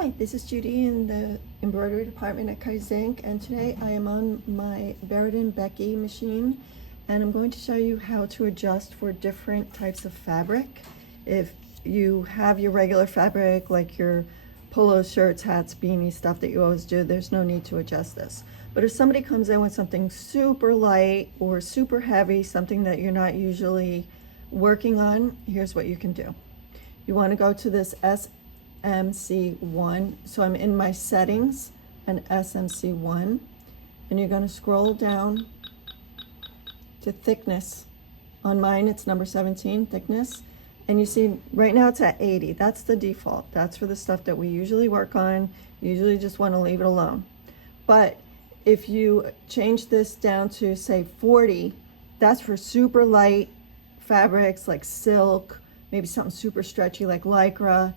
Hi, this is Judy in the embroidery department at Kaizink, and today I am on my Barudan BEKY machine, and I'm going to show you how to adjust for different types of fabric. If you have your regular fabric like your polos, shirts, hats, beanies, stuff that you always do, there's no need to adjust this. But if somebody comes in with something super light or super heavy, something that you're not usually working on, here's what you can do. You want to go to this SMC1. So I'm in my settings and SMC1, and you're going to scroll down to thickness. On mine it's number 17, thickness, and you see right now it's at 80. That's the default. That's for the stuff that we usually work on. You usually just want to leave it alone. But if you change this down to say 40, that's for super light fabrics like silk, maybe something super stretchy like lycra.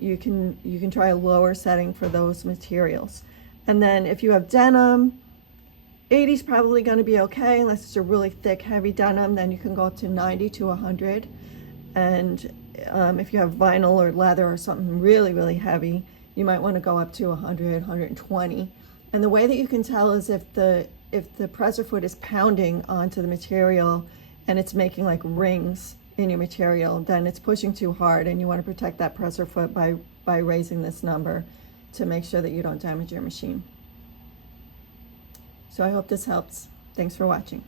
You can try a lower setting for those materials. And then if you have denim, 80 is probably going to be okay, unless it's a really thick, heavy denim. Then you can go up to 90 to 100. And if you have vinyl or leather or something really, really heavy, you might want to go up to 100, 120. And the way that you can tell is if the presser foot is pounding onto the material and it's making like rings in your material, then it's pushing too hard, and you want to protect that presser foot by raising this number to make sure that you don't damage your machine. So I hope this helps. Thanks for watching.